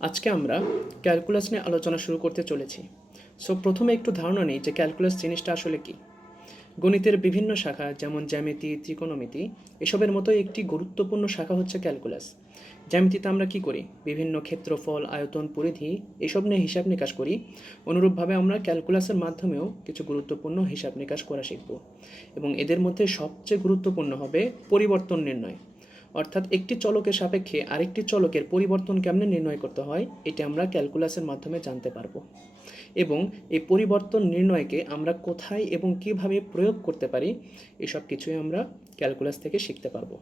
আজকে আমরা ক্যালকুলাস নিয়ে আলোচনা শুরু করতে চলেছি। সো প্রথমে একটু ধারণা নেই যে ক্যালকুলাস জিনিসটা আসলে কি। গণিতের বিভিন্ন শাখা যেমন জ্যামিতি, ত্রিকোণমিতি এসবের মতোই একটি গুরুত্বপূর্ণ শাখা হচ্ছে ক্যালকুলাস। জ্যামিতিতে আমরা কি করি? বিভিন্ন ক্ষেত্রফল, আয়তন, পরিধি এসব নিয়ে হিসাব নিকাশ করি। অনুরূপভাবে আমরা ক্যালকুলাসের মাধ্যমেও কিছু গুরুত্বপূর্ণ হিসাব নিকাশ করা শিখব, এবং এদের মধ্যে সবচেয়ে গুরুত্বপূর্ণ হবে পরিবর্তন নির্ণয়। অর্থাৎ একটি চলকের সাপেক্ষে আরেকটি চলকের পরিবর্তন কেমনে নির্ণয় করতে হয় এটা আমরা ক্যালকুলাসের মাধ্যমে জানতে পারবো, এবং এই পরিবর্তন নির্ণয়কে আমরা কোথায় এবং কিভাবে প্রয়োগ করতে পারি এসব কিছুই আমরা ক্যালকুলাস থেকে শিখতে পারবো।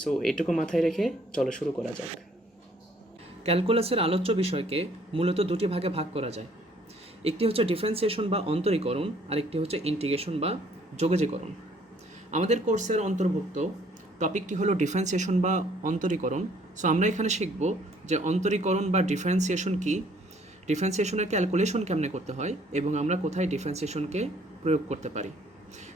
সো এটুকু মাথায় রেখে চলো শুরু করা যাক। ক্যালকুলাসের আলোচ্য বিষয়কে মূলত দুটি ভাগে ভাগ করা যায়। একটি হচ্ছে ডিফারেন্সিয়েশন বা অন্তরীকরণ, আর একটি হচ্ছে ইন্টিগ্রেশন বা যোগাযোগকরণ। আমাদের কোর্সের অন্তর্ভুক্ত টপিকটি হলো ডিফারেন্সিয়েশন বা অন্তরীকরণ। সো আমরা এখানে শিখব যে অন্তরীকরণ বা ডিফারেন্সিয়েশন কি, ডিফারেন্সিয়েশনের ক্যালকুলেশন কেমনে করতে হয়, এবং আমরা কোথায় ডিফারেন্সিয়েশনকে প্রয়োগ করতে পারি।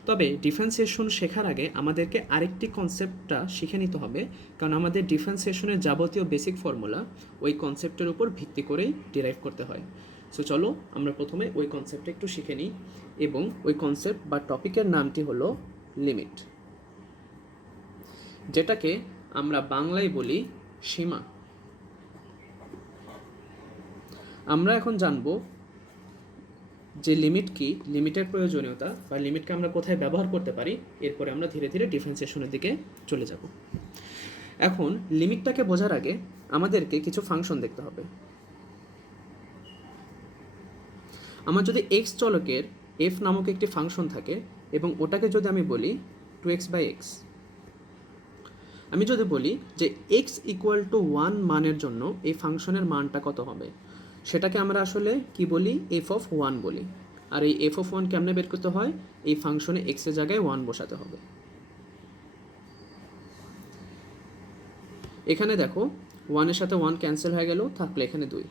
তবে ডিফারেন্সিয়েশন শেখার আগে আমাদেরকে আরেকটি কনসেপ্টটা শিখে নিতে হবে, কারণ আমাদের ডিফারেন্সিয়েশনের যাবতীয় বেসিক ফর্মুলা ওই কনসেপ্টের উপর ভিত্তি করেই ডিরাইভ করতে হয়। সো চলো আমরা প্রথমে ওই কনসেপ্টটা একটু শিখে নিই, এবং ওই কনসেপ্ট বা টপিকের নামটি হলো লিমিট, যেটাকে আমরা বাংলায় বলি সীমা। আমরা এখন জানব যে লিমিট কি, লিমিটের প্রয়োজনীয়তা বা লিমিটকে আমরা কোথায় ব্যবহার করতে পারি। এরপরে আমরা ধীরে ধীরে ডিফারেন্সিয়েশনের দিকে চলে যাব। এখন লিমিটটাকে বোঝার আগে আমাদেরকে কিছু ফাংশন দেখতে হবে। আমার যদি এক্স চলকের এফ নামক একটি ফাংশন থাকে, এবং ওটাকে যদি আমি বলি 2x/x, আমি যদি বলি যে এক্স ইকুয়াল টু 1 মানের জন্য এই ফাংশনের মানটা কত হবে, সেটাকে আমরা আসলে কি বলি? f(1) বলি। আর এই f(1) কেমনে বের করতে হয়? এই ফাংশনে x এর জায়গায় 1 বসাতে হবে। এখানে দেখো 1 এর সাথে 1 ক্যান্সেল হয়ে গেল, থাকলে এখানে 2।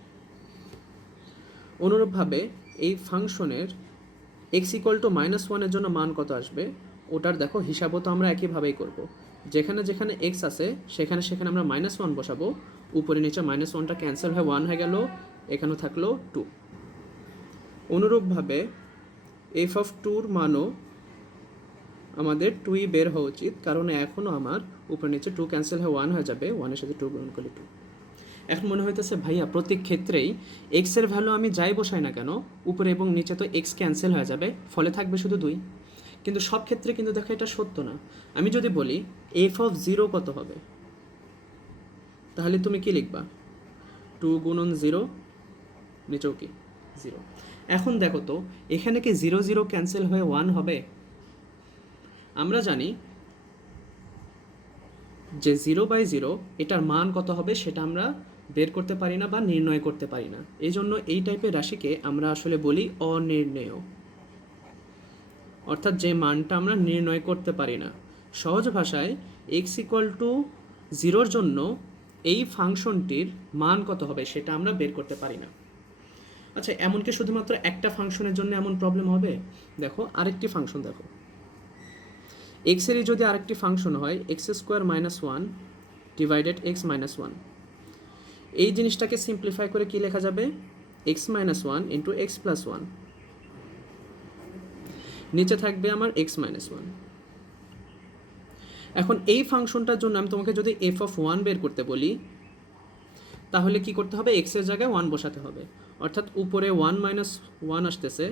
অনুরূপভাবে এই ফাংশনের x ইকুয়াল টু -1 এর জন্য মান কত আসবে, ওটার দেখো হিসাবও তো আমরা একইভাবেই করব। যেখানে যেখানে x আছে সেখানে সেখানে আমরা -1 বসাবো। উপরে নিচে -1টা ক্যান্সেল হয়ে 1 হয়ে গেল, এখানেও থাকলো 2। অনুরূপভাবে f(2)র মানও আমাদের 2ই বের হওয়া উচিত, কারণ এখনও আমার উপরে নিচে 2 ক্যান্সেল হয়ে 1 হয়ে যাবে, 1 এর সাথে 2 গুণ করলে 2। এখন মনে হইতেছে ভাইয়া প্রত্যেক ক্ষেত্রেই এক্স এর ভ্যালু আমি যাই বসাই না কেন, উপরে এবং নিচে তো এক্স ক্যান্সেল হয়ে যাবে, ফলে থাকবে শুধু 2। কিন্তু সব ক্ষেত্রে কিন্তু দেখো এটা সত্য না। আমি যদি বলি f(0) কত হবে, তাহলে তুমি কি লিখবা? 2 গুণন 0, নিচেও কি 0। এখন দেখো তো এখানে কি 0 0 ক্যান্সেল হয়ে 1 হবে? আমরা জানি যে 0/0 এটার মান কত হবে সেটা আমরা বের করতে পারি না বা নির্ণয় করতে পারি না। এই জন্য এই টাইপের রাশিকে আমরা আসলে বলি অনির্ণেয়, অর্থাৎ যে মানটা আমরা নির্ণয় করতে পারি না। সহজ ভাষায় x ইকুয়াল টু 0-র জন্য এই ফাংশনটির মান কত হবে সেটা আমরা বের করতে পারি না। আচ্ছা, এমনকি শুধুমাত্র একটা ফাংশনের জন্য এমন প্রবলেম হবে? দেখো আরেকটি ফাংশন দেখো, x এরই যদি আরেকটি ফাংশন হয় x² - 1 ডিভাইডেড x - 1, এই জিনিসটাকে সিম্পলিফাই করে কি লেখা যাবে? x - 1 ইন্টু x + 1, নিচে থাকবে আমার x - 1। এখন এই ফাংশনটার জন্য আমি তোমাকে যদি f(1) বের করতে বলি, তাহলে কি করতে হবে? x এর জায়গায় 1 বসাতে হবে, অর্থাৎ উপরে 1 - 1 আসতেছে,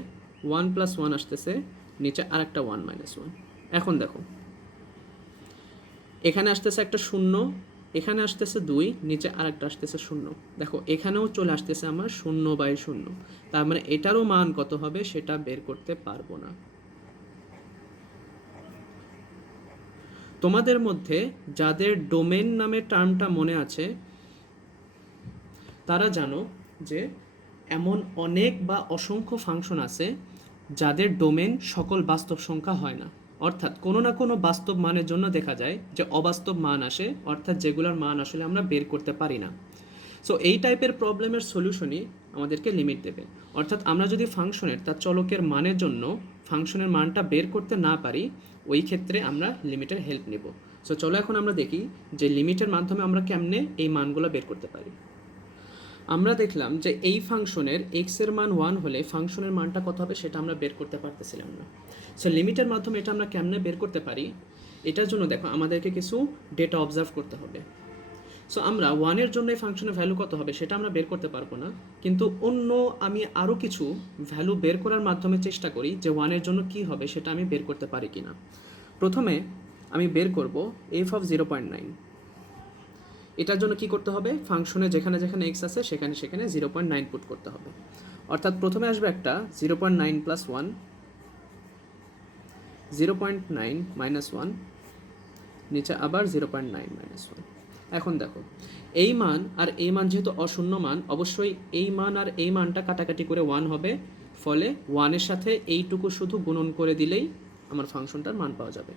1 + 1 আসতেছে, নিচে আরেকটা 1 - 1। এখন দেখো এখানে আসতেছে একটা 0, এখানে আসতেছে 2, নিচে আরেকটা আসতেছে 0। দেখো এখানেও চলে আসতেছে আমার 0/0, তার মানে এটারও মান কত হবে সেটা বের করতে পারবো না। তোমাদের মধ্যে যাদের ডোমেন নামের টার্মটা মনে আছে তারা জানো যে এমন অনেক বা অসংখ্য ফাংশন আছে যাদের ডোমেন সকল বাস্তব সংখ্যা হয় না, অর্থাৎ কোনো না কোনো বাস্তব মানের জন্য দেখা যায় যে অবাস্তব মান আসে, অর্থাৎ যেগুলোর মান আসলে আমরা বের করতে পারি না। সো এই টাইপের প্রবলেমের সলিউশনই আমাদেরকে লিমিট দেবে। অর্থাৎ আমরা যদি ফাংশনের তার চলকের মানের জন্য ফাংশনের মানটা বের করতে না পারি, ওই ক্ষেত্রে আমরা লিমিটের হেল্প নেব। সো চলো এখন আমরা দেখি যে লিমিটের মাধ্যমে আমরা কেমনে এই মানগুলো বের করতে পারি। আমরা দেখলাম যে এই ফাংশনের x এর মান 1 হলে ফাংশনের মানটা কত হবে সেটা আমরা বের করতে পারতেছিলাম না। সো লিমিটের মাধ্যমে এটা আমরা কেমনে বের করতে পারি, এটার জন্য দেখো আমাদেরকে কিছু ডেটা অবজার্ভ করতে হবে। সো আমরা 1 এর জন্য এই ফাংশনের ভ্যালু কত হবে সেটা আমরা বের করতে পারবো না, কিন্তু অন্য আমি আরও কিছু ভ্যালু বের করার মাধ্যমে চেষ্টা করি যে 1 এর জন্য কি হবে সেটা আমি বের করতে পারি কিনা। প্রথমে আমি বের করব f অফ 0.9। এটার জন্য কি করতে হবে, ফাংশনে যেখানে যেখানে x আছে সেখানে সেখানে 0.9 পুট করতে হবে। অর্থাৎ প্রথমে আসবে একটা 0.9 প্লাস 1, 0.9 মাইনাস 1, নিচে আবার 0.9 মাইনাস 1। এখন দেখো এই মান আর এই মান যেহেতু অশূন্য মান, অবশ্যই এই মান আর এই মানটা কাটাকাটি করে 1 হবে, ফলে 1 এর সাথে এইটুকু শুধু গুণন করে দিলেই আমার ফাংশনটার মান পাওয়া যাবে।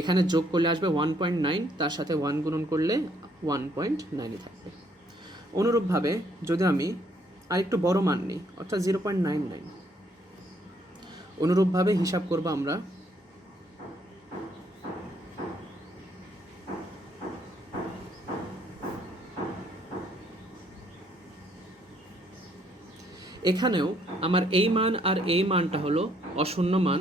এখানে যোগ করলে আসবে 1.9, তার সাথে 1 গুণন করলে 1.9ই থাকবে। অনুরূপভাবে যদি আমি আরেকটু বড় মান নিই, অর্থাৎ 0.99, অনুরূপভাবে হিসাব করব আমরা। এখানেও আমার এই মান আর এই মানটা হলো অশূন্য মান,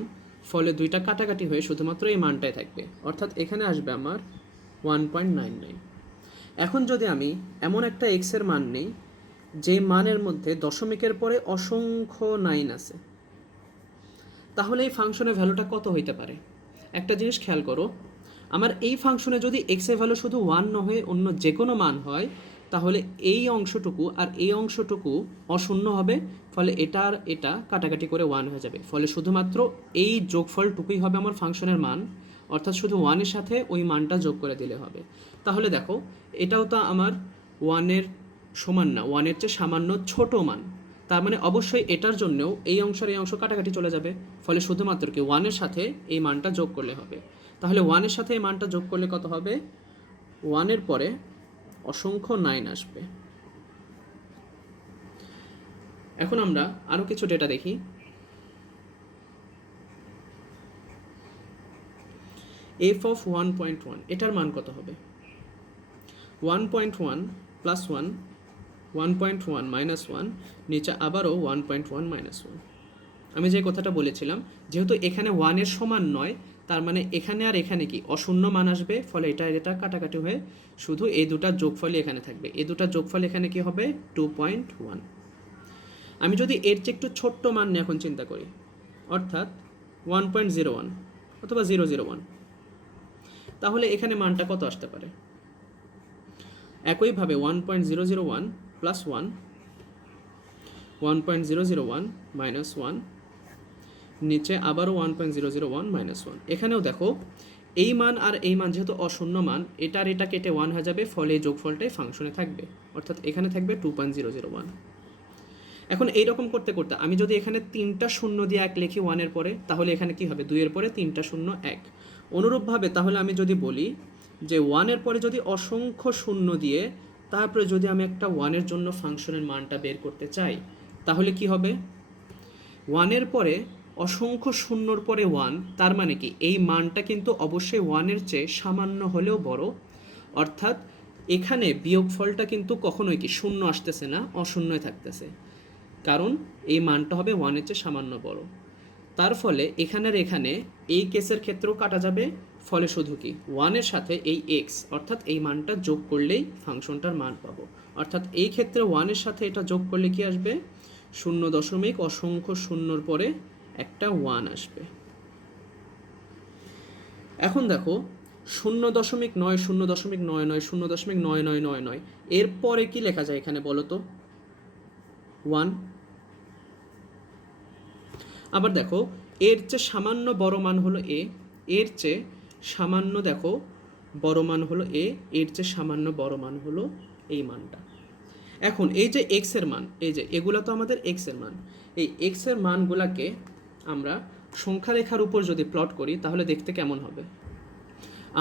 ফলে দুইটা কাটাকাটি হয়ে শুধুমাত্র এই মানটাই থাকবে, অর্থাৎ এখানে আসবে আমার 1.99। এখন যদি আমি এমন একটা x এর মান নেই যে মানের মধ্যে দশমিকের পরে অসংখ্য 9 আছে, তাহলে এই ফাংশনের ভ্যালুটা কত হইতে পারে? একটা জিনিস খেয়াল করো, আমার এই ফাংশনে যদি x এর ভ্যালু শুধু 1 না হয়ে অন্য যে কোনো মান হয়, তাহলে এই অংশটুকু আর এই অংশটুকু অশূন্য হবে, ফলে এটা আর এটা কাটাকাটি করে 1 হয়ে যাবে, ফলে শুধুমাত্র এই যোগফলটুকুই হবে আমার ফাংশনের মান, অর্থাৎ শুধু 1 এর সাথে ওই মানটা যোগ করে দিলে হবে। তাহলে দেখো এটাও তো আমার 1 এর সমান না, 1 এর চেয়ে সামান্য ছোট মান, তার মানে অবশ্যই এটার জন্যও এই অংশ আর এই অংশ কাটাকাটি চলে যাবে, ফলে শুধুমাত্র কি 1 এর সাথে এই মানটা যোগ করলে হবে। তাহলে 1 এর সাথে এই মানটা যোগ করলে কত হবে, 1 এর পরে অসংখ্য 9 আসবে। এখন আমরা আরও কিছু ডেটা দেখি। f অফ 1.1 এটার মান কত হবে? 1.1 প্লাস 1, 1.1 মাইনাস 1, নিচে আবারও 1.1 মাইনাস 1। আমি যে কথাটা বলেছিলাম, যেহেতু এখানে 1 এর সমান নয়, তার মানে এখানে আর এখানে কি অশূন্য মান আসবে, ফলে এটা কাটাকাটি হয়ে শুধু এই দুটা যোগফলই এখানে থাকবে। এই দুটা যোগফল এখানে কি হবে, 2.1। আমি যদি এর চেয়ে একটু ছোট্ট মান নিয়ে এখন চিন্তা করি, অর্থাৎ 1.01 অথবা 001, তাহলে এখানে মানটা কত আসতে পারে? একইভাবে 1.001 প্লাস 1, 1.001 মাইনাস 1, নিচে আবারও 1.001 মাইনাস 1। এখানেও দেখো এই মান আর এই মান যেহেতু অশূন্য মান, এটার এটা কেটে 1 হয়ে যাবে, ফলে এই যোগফলটাই ফাংশনে থাকবে, অর্থাৎ এখানে থাকবে 2.001। এখন এইরকম করতে করতে আমি যদি এখানে 3টা শূন্য দিয়ে 1 লিখি 1 এর পরে, তাহলে এখানে কি হবে, 2 এর পরে 3টা শূন্য 1। অনুরূপভাবে তাহলে আমি যদি বলি যে 1 এর পরে যদি অসংখ্য শূন্য দিয়ে তারপরে যদি আমি একটা 1 এর জন্য ফাংশনের মানটা বের করতে চাই, তাহলে কি হবে, 1 এর পরে অসংখ্য শূন্যর পরে 1, তার মানে কি এই মানটা কিন্তু অবশ্যই 1 এর চেয়ে সামান্য হলেও বড়, অর্থাৎ এখানে বিয়োগফলটা কিন্তু কখনোই কি শূন্য আসতেছে না, অশূন্যই থাকতেছে, কারণ এই মানটা হবে 1 এর চেয়ে সামান্য বড়। তার ফলে এখানে আর এখানে এই কেসের ক্ষেত্রেও কাটা যাবে, ফলে শুধু কি 1 এর সাথে এই x অর্থাৎ এই মানটা যোগ করলেই ফাংশনটার মান পাবো, অর্থাৎ এই ক্ষেত্রে 1 এর সাথে এটা যোগ করলে কি আসবে, 0 অসংখ্য শূন্যর পরে একটা 1 আসবে। এখন দেখো 0.9 0.99 0.9999, এরপরে কি লেখা যায় এখানে বলো তো, 1। আবার দেখো এর চেয়ে সামান্য বড় মান হলো a, এর চেয়ে সামান্য দেখো বড় মান হলো a, এর চেয়ে সামান্য বড় মান হলো এই মানটা। এখন এই যে x এর মান, এই যে এগুলো তো আমাদের x এর মান, এই x এর মানগুলোকে আমরা সংখ্যা রেখার উপর যদি প্লট করি তাহলে দেখতে কেমন হবে।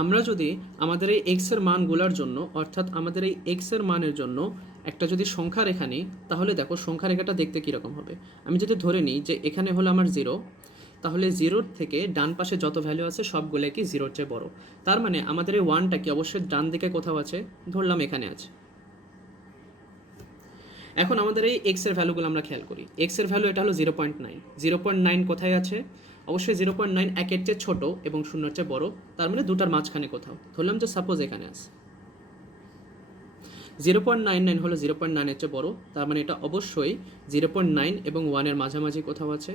আমরা যদি আমাদের এই x এর মানগুলোর জন্য, অর্থাৎ আমাদের এই x এর মানের জন্য একটা যদি সংখ্যা রেখা নিই, তাহলে দেখো সংখ্যা রেখাটা দেখতে কীরকম হবে। আমি যদি ধরে নিই যে এখানে হলো আমার 0, তাহলে 0 থেকে ডান পাশে যত ভ্যালু আছে সবগুলো কি 0-র চেয়ে বড়, তার মানে আমাদের এই 1টা কি অবশ্যই ডান দিকে কোথাও আছে, ধরলাম এখানে আছে। এখন আমাদের এই এক্সের ভ্যালুগুলো আমরা খেয়াল করি। এক্সের ভ্যালু এটা হলো 0.9। 0.9 কোথায় আছে? অবশ্যই 0.9 একের চেয়ে ছোটো এবং শূন্যর চেয়ে বড়, তার মানে দুটার মাঝখানে কোথাও। ধরলাম যে সাপোজ এখানে আছে 0.99 হলো 0.9-এর চেয়ে বড়, তার মানে এটা অবশ্যই 0.9 এবং 1-এর মাঝামাঝি কোথাও আছে।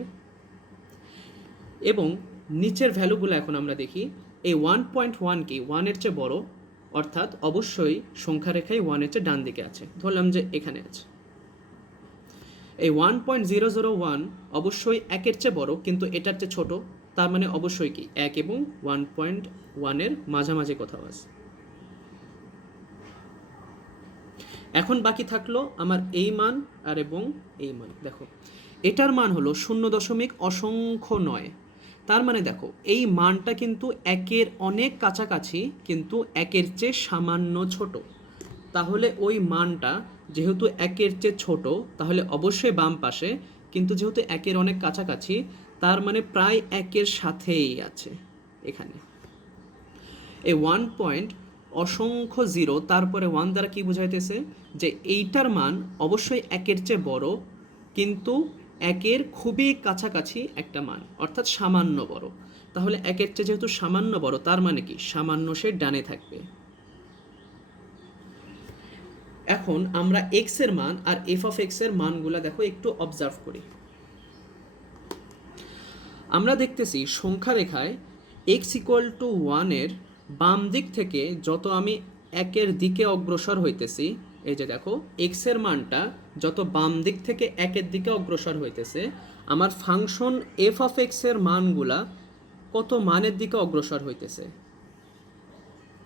এবং নিচের ভ্যালুগুলো এখন আমরা দেখি, এই 1.1 কি 1-এর চেয়ে বড়, অর্থাৎ অবশ্যই সংখ্যা রেখায় 1-এর চেয়ে ডান দিকে আছে। ধরলাম যে এখানে আছে। এই 1.001 অবশ্যই 1-এর চেয়ে বড়, কিন্তু এটার চেয়ে ছোট, তার মানে অবশ্যই কি 1 এবং 1.1-এর মাঝামাঝি কোথাও আছে। এখন বাকি থাকলো আমার এই মান আর এবং এই মান। দেখো এটার মান হলো 0.9, তার মানে দেখো এই মানটা কিন্তু 1-এর অনেক কাছাকাছি, কিন্তু 1-এর চেয়ে সামান্য ছোট। তাহলে ওই মানটা যেহেতু 1-এর চেয়ে ছোট, তাহলে অবশ্যই বাম পাশে, কিন্তু যেহেতু 1-এর অনেক কাছাকাছি, তার মানে প্রায় 1-এর সাথেই আছে এখানে। এই 1 অসংখ্য জিরো তারপরে 1 দ্বারা কি বোঝাইতেছে, যে এইটার মান অবশ্যই 1-এর চেয়ে বড়, কিন্তু 1-এর খুবই কাছাকাছি একটা মান, অর্থাৎ সামান্য বড়। তাহলে 1-এর চেয়ে যেহেতু সামান্য বড়, তার মানে কি সামান্য সে ডানে থাকবে। এখন আমরা এক্স এর মান আর এফ অফ এক্স এর মানগুলা দেখো একটু অবজার্ভ করি। আমরা দেখতেছি সংখ্যা রেখায় এক্স ইকুয়াল টু 1-এর বাম দিক থেকে যত আমি 1-এর দিকে অগ্রসর হইতেছি, এই যে দেখো এক্স এর মানটা যত বাম দিক থেকে 1-এর দিকে অগ্রসর হইতেছে, আমার ফাংশন এফ অফ এক্স এর মানগুলা কত মানের দিকে অগ্রসর হইতেছে।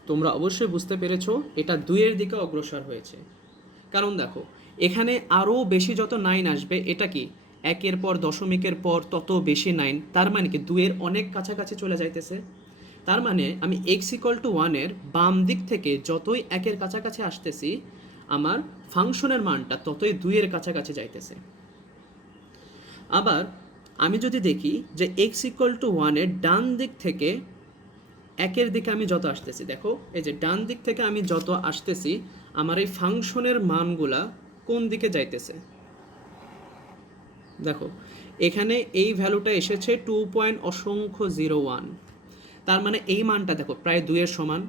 তোমরা অবশ্যই বুঝতে পেরেছো এটা 2-এর দিকে অগ্রসর হয়েছে। কারণ দেখো এখানে আরও বেশি যত 9 আসবে, এটা কি 1-এর পর দশমিকের পর তত বেশি 9, তার মানে কি 2-এর অনেক কাছাকাছি চলে যাইতেছে। তার মানে আমি x ইকুয়াল টু 1-এর বাম দিক থেকে যতই 1-এর কাছাকাছি আসতেছি, আমার ফাংশনের মানটা ততই 2-এর কাছাকাছি যাইতেছে। আবার আমি যদি দেখি যে x ইকুয়াল টু 1-এর ডান দিক থেকে 1-এর দিকে আমি যত আসতেছি, দেখো এই যে ডান দিক থেকে আমি যত আসতেছি, আমার এই ফাংশনের মানগুলা কোন দিকে যাইতেছে। দেখো এখানে এই ভ্যালুটা এসেছে 2.01, তার মানে এই মানটা দেখো প্রায় 2-এর সমান।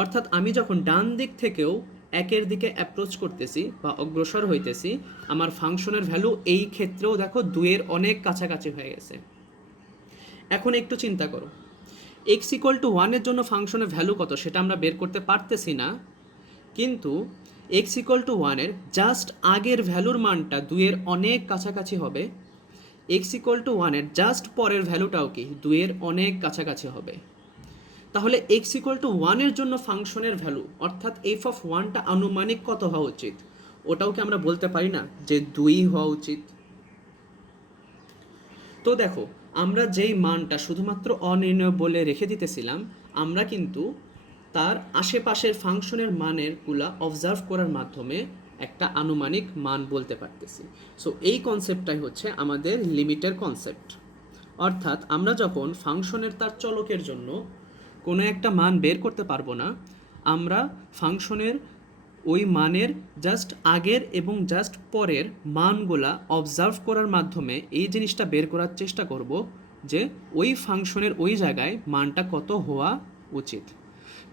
অর্থাৎ আমি যখন ডান দিক থেকেও 1-এর দিকে অ্যাপ্রোচ করতেছি বা অগ্রসর হইতেছি, আমার ফাংশনের ভ্যালু এই ক্ষেত্রেও দেখো 2-এর অনেক কাছাকাছি হয়ে গেছে। এখন একটু চিন্তা করো, x ইকুয়াল টু 1-এর জন্য ফাংশনের ভ্যালু কত সেটা আমরা বের করতে পারতেছি না, কিন্তু x ইকুয়াল টু 1-এর জাস্ট আগের ভ্যালুর মানটা 2-এর অনেক কাছাকাছি হবে। x ইকুয়াল টু 1-এর জাস্ট পরের ভ্যালুটাও কি 2-এর অনেক কাছাকাছি হবে। তাহলে x ইকুয়াল টু 1-এর জন্য ফাংশনের ভ্যালু অর্থাৎ f অফ 1টা আনুমানিক কত হওয়া উচিত, ওটাও কি আমরা বলতে পারি না যে 2 হওয়া উচিত। তো দেখো আমরা যেই মানটা শুধুমাত্র অনির্ণয় বলে রেখে দিতেছিলাম, আমরা কিন্তু তার আশেপাশের ফাংশনের মানেরগুলা অবজার্ভ করার মাধ্যমে একটা আনুমানিক মান বলতে পারতেছি। সো এই কনসেপ্টটাই হচ্ছে আমাদের লিমিটের কনসেপ্ট। অর্থাৎ আমরা যখন ফাংশনের তার চলকের জন্য কোনো একটা মান বের করতে পারবো না, আমরা ফাংশনের ওই মানের জাস্ট আগের এবং জাস্ট পরের মানগুলা অবজার্ভ করার মাধ্যমে এই জিনিসটা বের করার চেষ্টা করব যে ওই ফাংশনের ওই জায়গায় মানটা কত হওয়া উচিত।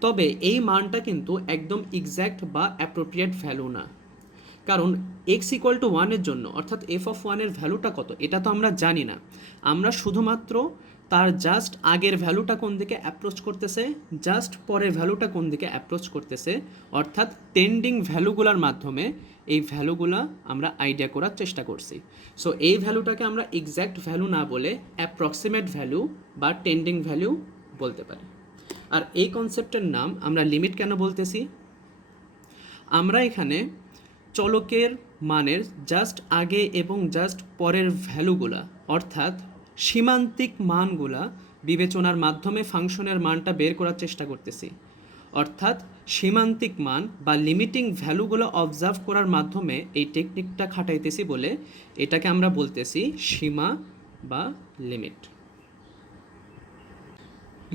তবে এই মানটা কিন্তু একদম এক্স্যাক্ট বা অ্যাপ্রোপ্রিয়েট ভ্যালু না, কারণ x ইকুয়াল টু 1-এর জন্য অর্থাৎ f অফ 1-এর ভ্যালুটা কত এটা তো আমরা জানি না। আমরা শুধুমাত্র তার জাস্ট আগের ভ্যালুটা কোন দিকে অ্যাপ্রোচ করতেছে, জাস্ট পরের ভ্যালুটা কোন দিকে অ্যাপ্রোচ করতেছে, অর্থাৎ টেন্ডিং ভ্যালুগুলোর মাধ্যমে এই ভ্যালুগুলা আমরা আইডিয়া করার চেষ্টা করছি। সো এই ভ্যালুটাকে আমরা এক্স্যাক্ট ভ্যালু না বলে অ্যাপ্রক্সিমেট ভ্যালু বা টেন্ডিং ভ্যালু বলতে পারি। আর এই কনসেপ্টের নাম আমরা লিমিট কেন বলতেছি, আমরা এখানে চলকের মানের জাস্ট আগে এবং জাস্ট পরের ভ্যালুগুলা অর্থাৎ সীমান্তিক মানগুলা বিবেচনার মাধ্যমে ফাংশনের মানটা বের করার চেষ্টা করতেছি। অর্থাৎ সীমান্তিক মান বা লিমিটিং ভ্যালুগুলো অবজার্ভ করার মাধ্যমে এই টেকনিকটা খাটাইতেছি বলে এটাকে আমরা বলতেছি সীমা বা লিমিট।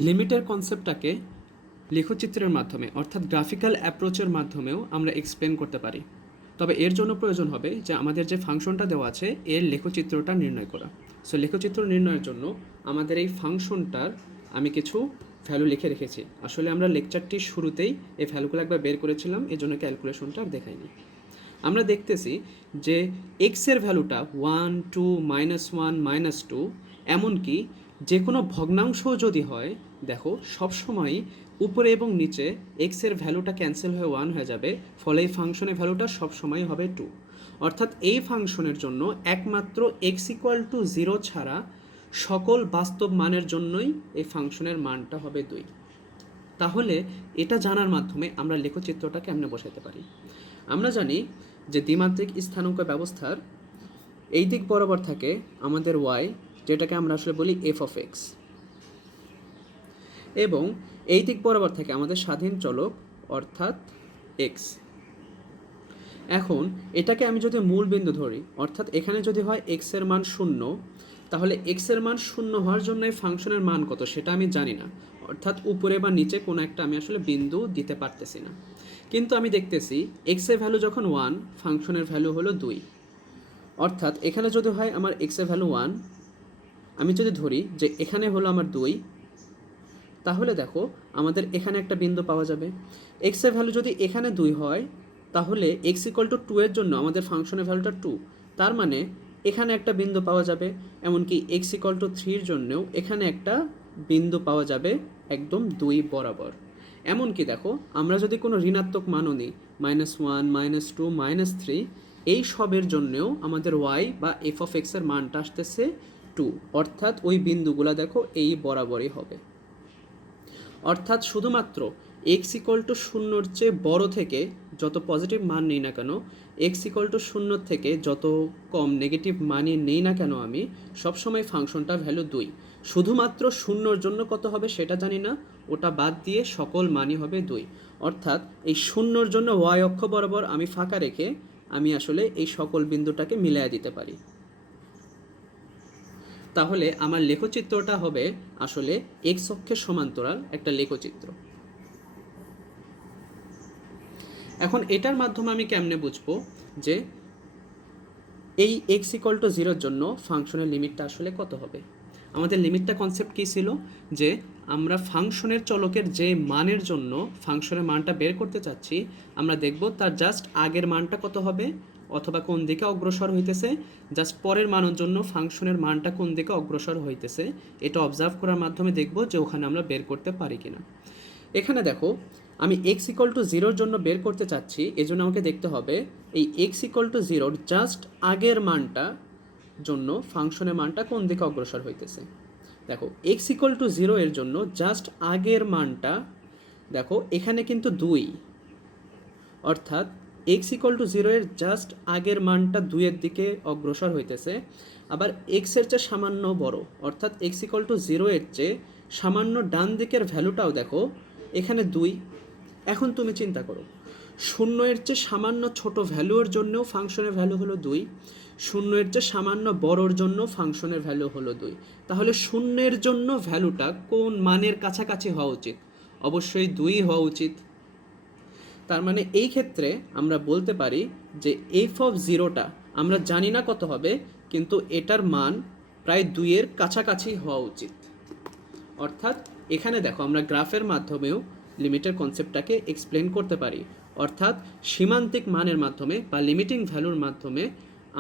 লিমিটের কনসেপ্টটাকে লেখচিত্রের মাধ্যমে অর্থাৎ গ্রাফিক্যাল অ্যাপ্রোচের মাধ্যমেও আমরা এক্সপ্লেন করতে পারি। তবে এর জন্য প্রয়োজন হবে যে আমাদের যে ফাংশনটা দেওয়া আছে এর লেখচিত্রটা নির্ণয় করা। সো লেখচিত্র নির্ণয়ের জন্য আমাদের এই ফাংশনটার আমি কিছু ভ্যালু লিখে রেখেছি। আসলে আমরা লেকচারটির শুরুতেই এই ভ্যালুগুলো একবার বের করেছিলাম, এজন্য ক্যালকুলেশনটা আর দেখাইনি। আমরা দেখতেছি যে এক্সের ভ্যালুটা 1, 2, -1, -2, এমনকি যে কোনো ভগ্নাংশ যদি হয়, দেখো সবসময়ই উপরে এবং নিচে এক্সের ভ্যালুটা ক্যান্সেল হয়ে 1 হয়ে যাবে, ফলে এই ফাংশনের ভ্যালুটা সবসময় হবে 2। অর্থাৎ এই ফাংশনের জন্য একমাত্র x = 0 ছাড়া সকল বাস্তব মানের জন্যই এই ফাংশনের মানটা হবে 2। তাহলে এটা জানার মাধ্যমে আমরা লেখচিত্রটা কেমনে বসাতে পারি। আমরা জানি যে দ্বিমাত্রিক স্থানাঙ্ক ব্যবস্থার এই দিক বরাবর থাকে আমাদের y, যেটাকে আমরা আসলে বলি f(x), এবং এই দিক বরাবর থাকে আমাদের স্বাধীন চলক অর্থাৎ x। এখন এটাকে আমি যদি মূল বিন্দু ধরি, অর্থাৎ এখানে যদি হয় x এর মান 0, তাহলে x এর মান 0 হওয়ার জন্য এই ফাংশনের মান কত সেটা আমি জানি না, অর্থাৎ উপরে বা নিচে কোনো একটা আমি আসলে বিন্দু দিতে পারতেছি না। কিন্তু আমি দেখতেছি x এর ভ্যালু যখন 1, ফাংশনের ভ্যালু হলো 2। অর্থাৎ এখানে যদি হয় আমার x এর ভ্যালু 1, আমি যদি ধরি যে এখানে হলো আমার 2, তাহলে দেখো আমাদের এখানে একটা বিন্দু পাওয়া যাবে। x এর ভ্যালু যদি এখানে 2 হয়, তাহলে x = 2 এর জন্য আমাদের ফাংশনের ভ্যালুটা 2, তার মানে এখানে একটা বিন্দু পাওয়া যাবে। এমনকি x = 3 এর জন্যও এখানে একটা বিন্দু পাওয়া যাবে একদম 2 বরাবর। এমনকি দেখো আমরা যদি কোনো ঋণাত্মক মানও নিই, -1, -2, -3, এই সবের জন্যও আমাদের y বা f(x) এর মানটা আসতেছে 2, অর্থাৎ ওই বিন্দুগুলো দেখো এই বরাবরই হবে। অর্থাৎ শুধুমাত্র x = 0-র চেয়ে বড় থেকে যত পজিটিভ মান নেই না কেন, x = 0 থেকে যত কম নেগেটিভ মানই নেই না কেন, আমি সবসময় ফাংশনটা ভ্যালু 2। শুধুমাত্র 0-র জন্য কত হবে সেটা জানি না, ওটা বাদ দিয়ে সকল মানই হবে 2। অর্থাৎ এই 0-র জন্য y অক্ষ বরাবর আমি ফাঁকা রেখে আমি আসলে এই সকল বিন্দুটাকে মিলাইয়া দিতে পারি। তাহলে আমার লেখচিত্রটা হবে আসলে x অক্ষের সমান্তরাল একটা লেখচিত্র। এখন এটার মাধ্যমে আমি কেমনে বুঝবো যে এই x = 0-র জন্য ফাংশনের লিমিটটা আসলে কত হবে। আমাদের লিমিটটা কনসেপ্ট কী ছিল, যে আমরা ফাংশনের চলকের যে মানের জন্য ফাংশনের মানটা বের করতে চাচ্ছি, আমরা দেখব তার জাস্ট আগের মানটা কত হবে অথবা কোন দিকে অগ্রসর হইতেছে, জাস্ট পরের মানের জন্য ফাংশনের মানটা কোন দিকে অগ্রসর হইতেছে, এটা অবজার্ভ করার মাধ্যমে দেখব যে ওখানে আমরা বের করতে পারি কিনা। এখানে দেখো আমি x = 0-র জন্য বের করতে চাচ্ছি, এজন্য আমাকে দেখতে হবে এই x = 0-র জাস্ট আগের মানটা জন্য ফাংশনের মানটা কোন দিকে অগ্রসর হইতেছে। দেখো x = 0 এর জন্য জাস্ট আগের মানটা দেখো এখানে কিন্তু 2, অর্থাৎ x = 0 এর জাস্ট আগের মানটা 2 এর দিকে অগ্রসর হইতেছে। আবার x এর চেয়ে সামান্য বড়, অর্থাৎ x = 0 এর চেয়ে সামান্য ডান দিকের ভ্যালুটাও দেখো এখানে 2। এখন তুমি চিন্তা করো, 0 এর চেয়ে সামান্য ছোট ভ্যালুর জন্যও ফাংশনের ভ্যালু হলো 2, 0 এর চেয়ে সামান্য বড়র জন্য ফাংশনের ভ্যালু হলো 2। তাহলে 0 এর জন্য ভ্যালুটা কোন মানের কাছাকাছি হওয়া উচিত? অবশ্যই 2 হওয়া উচিত। তার মানে এই ক্ষেত্রে আমরা বলতে পারি যে f(0)টা আমরা জানি না কত হবে, কিন্তু এটার মান প্রায় 2 এর কাছাকাছি হওয়া উচিত। অর্থাৎ এখানে দেখো আমরা গ্রাফের মাধ্যমেও লিমিটের কনসেপ্টটাকে এক্সপ্লেন করতে পারি। অর্থাৎ সীমান্তিক মানের মাধ্যমে বা লিমিটিং ভ্যালুর মাধ্যমে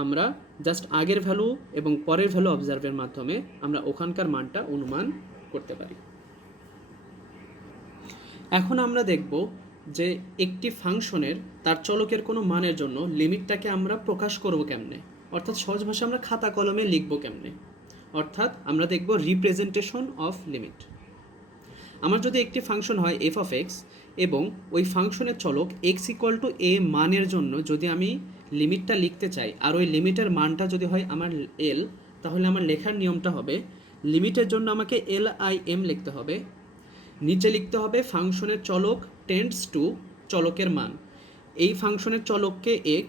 আমরা জাস্ট আগের ভ্যালু এবং পরের ভ্যালু অবজার্ভের মাধ্যমে আমরা ওখানকার মানটা অনুমান করতে পারি। এখন আমরা দেখব যে একটি ফাংশনের তার চলকের কোনো মানের জন্য লিমিটটাকে আমরা প্রকাশ করব কেমনে, অর্থাৎ সহজ ভাষায় আমরা খাতা কলমে লিখব কেমনে। অর্থাৎ আমরা দেখব রিপ্রেজেন্টেশন অফ লিমিট। আমার যদি একটি ফাংশন হয় f(x) এবং ওই ফাংশনের চলক x = a মানের জন্য যদি আমি লিমিটটা লিখতে চাই, আর ওই লিমিটের মানটা যদি হয় আমার l, তাহলে আমার লেখার নিয়মটা হবে লিমিটের জন্য আমাকে lim লিখতে হবে, নিচে লিখতে হবে ফাংশনের চলক টেন্ডস টু চলকের মান। এই ফাংশনের চলককে x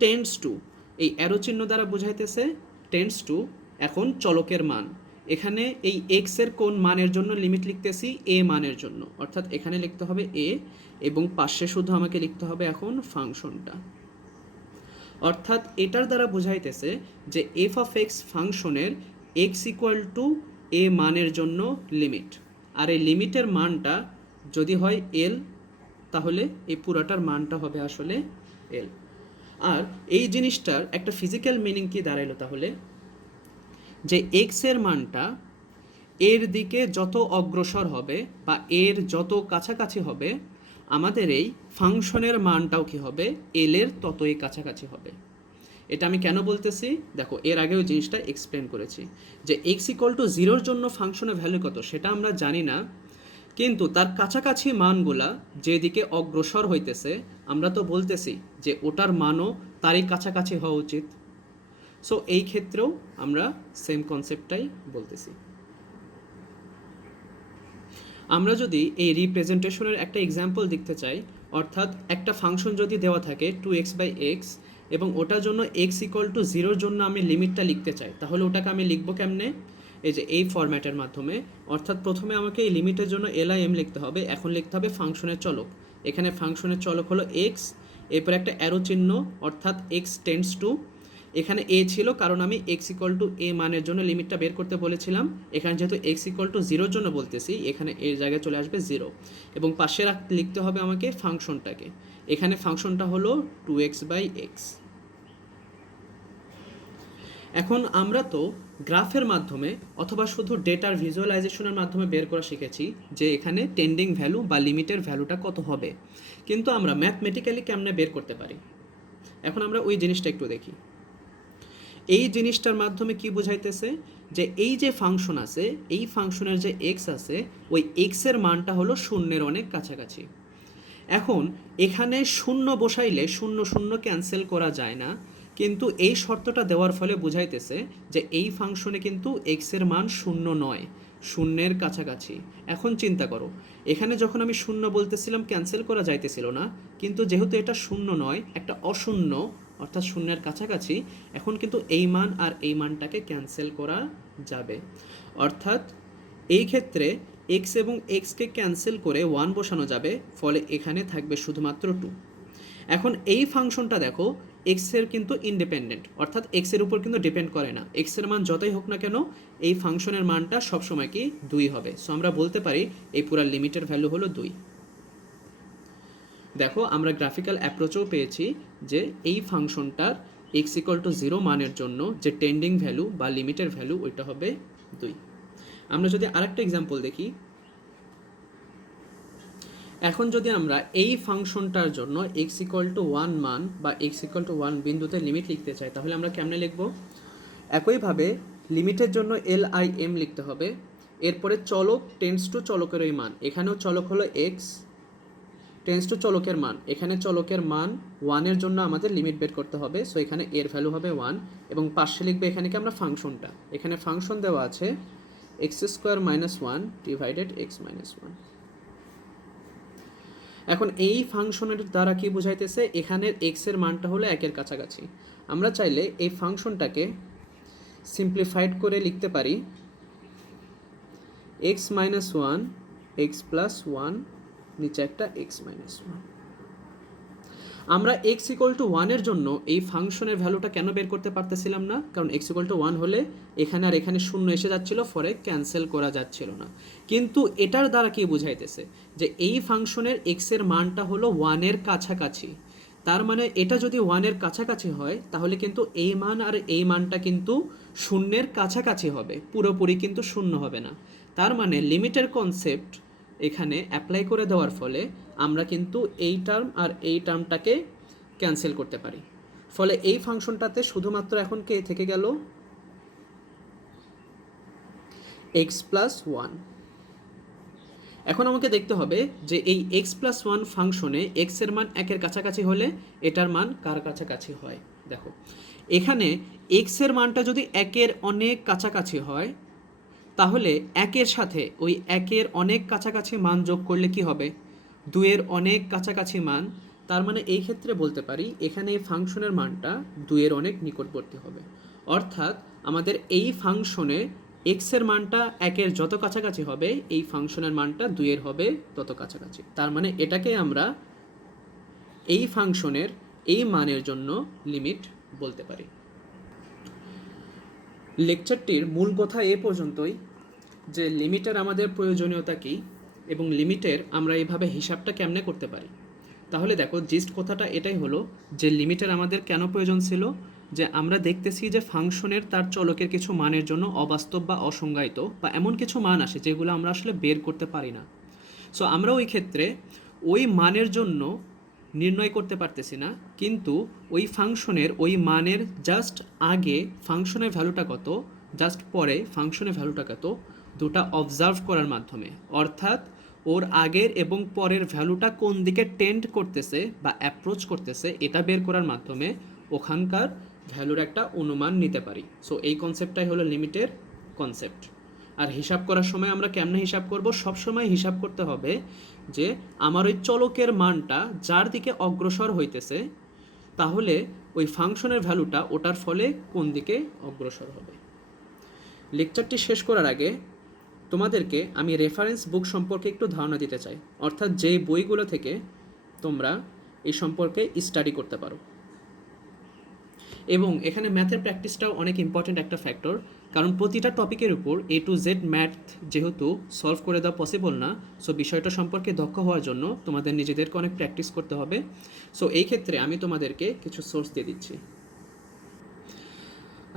টেন্ডস টু, এই অ্যারো চিহ্ন দ্বারা বোঝাইতেছে টেন্ডস টু এখন চলকের মান, এখানে এই এক্স এর কোন মানের জন্য লিমিট লিখতেছি, এ মানের জন্য, অর্থাৎ এখানে লিখতে হবে এ, এবং পাশে শুধু আমাকে লিখতে হবে এখন ফাংশনটা। অর্থাৎ এটার দ্বারা বোঝাইতেছে যে এফ অফ এক্স ফাংশনের এক্স ইকুয়াল টু এ মানের জন্য লিমিট, আর এই লিমিটের মানটা যদি হয় এল, তাহলে এই পুরাটার মানটা হবে আসলে এল। আর এই জিনিসটার একটা ফিজিক্যাল মিনিং কি দাঁড়াইলো তাহলে, যে এক্স এর মানটা এর দিকে যত অগ্রসর হবে বা এর যত কাছাকাছি হবে, আমাদের এই ফাংশনের মানটাও কি হবে, এল এর ততই কাছাকাছি হবে। এটা আমি কেন বলতেছি দেখো, এর আগেও জিনিসটা এক্সপ্লেন করেছি যে এক্স ইকুয়াল টু জিরোর জন্য ফাংশনের ভ্যালু কত সেটা আমরা জানি না, কিন্তু তার কাছাকাছি মানগুলা যেদিকে অগ্রসর হইতেছে আমরা তো বলতেছি যে ওটার মানও তারই কাছাকাছি হওয়া উচিত। সো এই ক্ষেত্রেও আমরা সেম কনসেপ্টটাই বলতেছি। আমরা যদি এই রিপ্রেজেন্টেশনের একটা এক্সাম্পল দেখতে চাই, অর্থাৎ একটা ফাংশন যদি দেওয়া থাকে 2x/x এবং ওটার জন্য x ইকুয়াল টু জিরোর জন্য আমি লিমিটটা লিখতে চাই, তাহলে ওটাকে আমি লিখবো কেমনে, এই যে এই ফরম্যাটের মাধ্যমে। অর্থাৎ প্রথমে আমাকে এই লিমিটের জন্য LIM লিখতে হবে, এখন লিখতে হবে ফাংশনের চলক। এখানে ফাংশনের চলক হলো x, এরপর একটা অ্যারো চিহ্ন, অর্থাৎ x টেন্ডস টু, এখানে এ ছিল কারণ আমি x ইকুয়াল টু এ মানের জন্য লিমিটটা বের করতে বলেছিলাম। এখানে যেহেতু x ইকুয়াল টু জিরোর জন্য বলতেছি, এখানে এর জায়গায় চলে আসবে জিরো, এবং পাশে লিখতে হবে আমাকে ফাংশনটাকে। এখানে ফাংশনটা হলো 2x/x। এখন আমরা তো গ্রাফের মাধ্যমে অথবা শুধু ডেটার ভিজুয়ালাইজেশনের মাধ্যমে বের করা শিখেছি যে এখানে টেন্ডিং ভ্যালু বা লিমিটের ভ্যালুটা কত হবে, কিন্তু আমরা ম্যাথমেটিক্যালি কেমনে বের করতে পারি, এখন আমরা ওই জিনিসটা একটু দেখি। এই জিনিসটার মাধ্যমে কি বোঝাইতেছে, যে এই যে ফাংশন আছে, এই ফাংশনের যে এক্স আছে, ওই এক্সের মানটা হলো শূন্যের অনেক কাছাকাছি। এখন এখানে শূন্য বসাইলে শূন্য শূন্য ক্যান্সেল করা যায় না, কিন্তু এই শর্তটা দেওয়ার ফলে বোঝাইতেছে যে এই ফাংশনে কিন্তু এক্সের মান শূন্য নয়, শূন্যের কাছাকাছি। এখন চিন্তা করো, এখানে যখন আমি শূন্য বলতেছিলাম ক্যান্সেল করা যাইতেছিল না, কিন্তু যেহেতু এটা শূন্য নয়, একটা অশূন্য অর্থাৎ শূন্যের কাছাকাছি, এখন কিন্তু এই মান আর এই মানটাকে ক্যান্সেল করা যাবে। অর্থাৎ এই ক্ষেত্রে এক্স এবং এক্সকে ক্যান্সেল করে 1 বসানো যাবে, ফলে এখানে থাকবে শুধুমাত্র 2। এখন এই ফাংশনটা দেখো, এক্সের কিন্তু ইন্ডিপেন্ডেন্ট, অর্থাৎ এক্সের উপর কিন্তু ডিপেন্ড করে না। এক্সের মান যতই হোক না কেন, এই ফাংশনের মানটা সবসময় কি 2 হবে। সো আমরা বলতে পারি এই পুরা লিমিটের ভ্যালু হলো 2। দেখো আমরা গ্রাফিক্যাল অ্যাপ্রোচও পেয়েছি যে এই ফাংশনটার এক্স ইকুয়াল টু 0 মানের জন্য যে টেন্ডিং ভ্যালু বা লিমিটের ভ্যালু ওইটা হবে 2। আমরা যদি আরেকটা এক্সাম্পল দেখি, এখন যদি আমরা এই ফাংশনটার জন্য x ইকুয়াল টু 1 মান বা x ইকুয়াল টু 1 বিন্দুতে লিমিট লিখতে চাই, তাহলে আমরা কেমনে লিখব, একইভাবে লিমিটের জন্য LIM লিখতে হবে, এরপরে চলক টেন্ডস টু চলকের ওই মান, এখানেও চলক হলো x টেন্ডস টু চলকের মান, এখানে চলকের মান 1 এর জন্য আমাদের লিমিট বের করতে হবে। সো এখানে এর ভ্যালু হবে 1, এবং পাশে লিখবে এখানে কি আমরা ফাংশনটা, এখানে ফাংশন দেওয়া আছে x² - 1 ডিভাইডেড x - 1। এখন এই ফাংশনের দ্বারা কি বোঝাইতেছে, এখানের x এর মানটা হলো 1 এর কাছাকাছি। আমরা চাইলে এই ফাংশনটাকে সিম্পলিফাইড করে লিখতে পারি x - 1 x + 1 নিচে একটা x - 1। আমরা x ইকুয়াল টু 1 এর জন্য এই ফাংশনের ভ্যালুটা কেন বের করতে পারতেছিলাম না, কারণ x ইকুয়াল টু 1 হলে এখানে আর এখানে শূন্য এসে যাচ্ছিল, ফলে ক্যান্সেল করা যাচ্ছিল না। কিন্তু এটার দ্বারা কি বোঝাইতেছে, যে এই ফাংশনের x এর মানটা হলো 1 এর কাছাকাছি। তার মানে এটা যদি 1 এর কাছাকাছি হয়, তাহলে কিন্তু এই মান আর এই মানটা কিন্তু শূন্যের কাছাকাছি হবে, পুরোপুরি কিন্তু শূন্য হবে না। তার মানে লিমিটের কনসেপ্ট এখানে অ্যাপ্লাই করে দেওয়ার ফলে আমরা কিন্তু এই টার্ম আর এই টার্মটাকে ক্যান্সেল করতে পারি। ফলে এই ফাংশনটাতে শুধুমাত্র এখন কে থেকে গেল, x + 1। এখন আমাকে দেখতে হবে যে এই x + 1 ফাংশনে x এর মান 1 এর কাছাকাছি হলে এটার মান কার কাছাকাছি হয়। দেখো এখানে x এর মানটা যদি 1 এর অনেক কাছাকাছি হয়, তাহলে 1 এর সাথে ওই 1 এর অনেক কাছাকাছি মান যোগ করলে কি হবে, 2 এর অনেক কাছাকাছি মান। তার মানে এই ক্ষেত্রে বলতে পারি এখানে এই ফাংশনের মানটা 2 এর অনেক নিকটবর্তী হবে। অর্থাৎ আমাদের এই ফাংশনে এক্সের মানটা 1-এর যত কাছাকাছি হবে এই ফাংশনের মানটা 2-এর হবে তত কাছাকাছি। তার মানে এটাকে আমরা এই ফাংশনের এই মানের জন্য লিমিট বলতে পারি। লেকচারটির মূল কথা এ পর্যন্তই যে লিমিটের আমাদের প্রয়োজনীয়তা কী এবং লিমিটের আমরা এইভাবে হিসাবটা কেমনে করতে পারি। তাহলে দেখো জিস্ট কথাটা এটাই হলো যে লিমিটের আমাদের কেন প্রয়োজন ছিল, যে আমরা দেখতেছি যে ফাংশনের তার চলকের কিছু মানের জন্য অবাস্তব বা অসংজ্ঞায়িত বা এমন কিছু মান আসে যেগুলো আমরা আসলে বের করতে পারি না। সো আমরা ওই ক্ষেত্রে ওই মানের জন্য নির্ণয় করতে পারতেছি না, কিন্তু ওই ফাংশনের ওই মানের জাস্ট আগে ফাংশনের ভ্যালুটা কত, জাস্ট পরে ফাংশনের ভ্যালুটা কত, দুটা অবজার্ভ করার মাধ্যমে, অর্থাৎ ওর আগের এবং পরের ভ্যালুটা কোন দিকে টেন্ড করতেছে বা অ্যাপ্রোচ করতেছে এটা বের করার মাধ্যমে ওখানকার ভ্যালুর একটা অনুমান নিতে পারি। সো এই কনসেপ্টটাই হলো লিমিটের কনসেপ্ট। আর হিসাব করার সময় আমরা কেমনে হিসাব করব, সব সময় হিসাব করতে হবে যে আমার ওই চলকের মানটা যার দিকে অগ্রসর হইতেছে, তাহলে ওই ফাংশনের ভ্যালুটা ওটার ফলে কোন দিকে অগ্রসর হবে। লেকচারটি শেষ করার আগে তোমাদেরকে আমি রেফারেন্স বুক সম্পর্কে একটু ধারণা দিতে চাই, অর্থাৎ যেই বইগুলো থেকে তোমরা এই সম্পর্কে স্টাডি করতে পারো। এবং এখানে ম্যাথের প্র্যাকটিসটাও অনেক ইম্পর্ট্যান্ট একটা ফ্যাক্টর, কারণ প্রতিটা টপিকের উপর A to Z ম্যাথ যেহেতু সলভ করে দেওয়া পসিবল না, সো বিষয়টা সম্পর্কে দক্ষ হওয়ার জন্য তোমাদের নিজেদেরকে অনেক প্র্যাকটিস করতে হবে। সো এই ক্ষেত্রে আমি তোমাদেরকে কিছু সোর্স দিয়ে দিচ্ছি।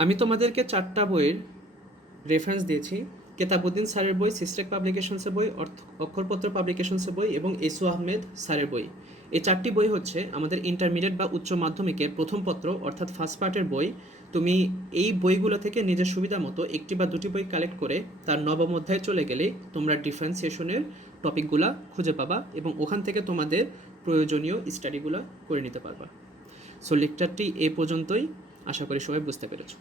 আমি তোমাদেরকে 4টা বইয়ের রেফারেন্স দিয়েছি। কেতাবুদ্দিন স্যারের বই, সিস্টেক পাবলিকেশনসের বই, অক্ষরপত্র পাবলিকেশনসের বই এবং এসু আহমেদ স্যারের বই। এই 4টি বই হচ্ছে আমাদের ইন্টারমিডিয়েট বা উচ্চ মাধ্যমিকের প্রথম পত্র অর্থাৎ ফার্স্ট পার্টের বই। তুমি এই বইগুলো থেকে নিজের সুবিধা মতো একটি বা দুটি বই কালেক্ট করে তার নবম অধ্যায়ে চলে গেলে তোমরা ডিফারেন্সিয়েশনের টপিকগুলো খুঁজে পাবা এবং ওখান থেকে তোমাদের প্রয়োজনীয় স্টাডিগুলো করে নিতে পারবা। সো লেকচারটি এ পর্যন্তই, আশা করি সবাই বুঝতে পেরেছো।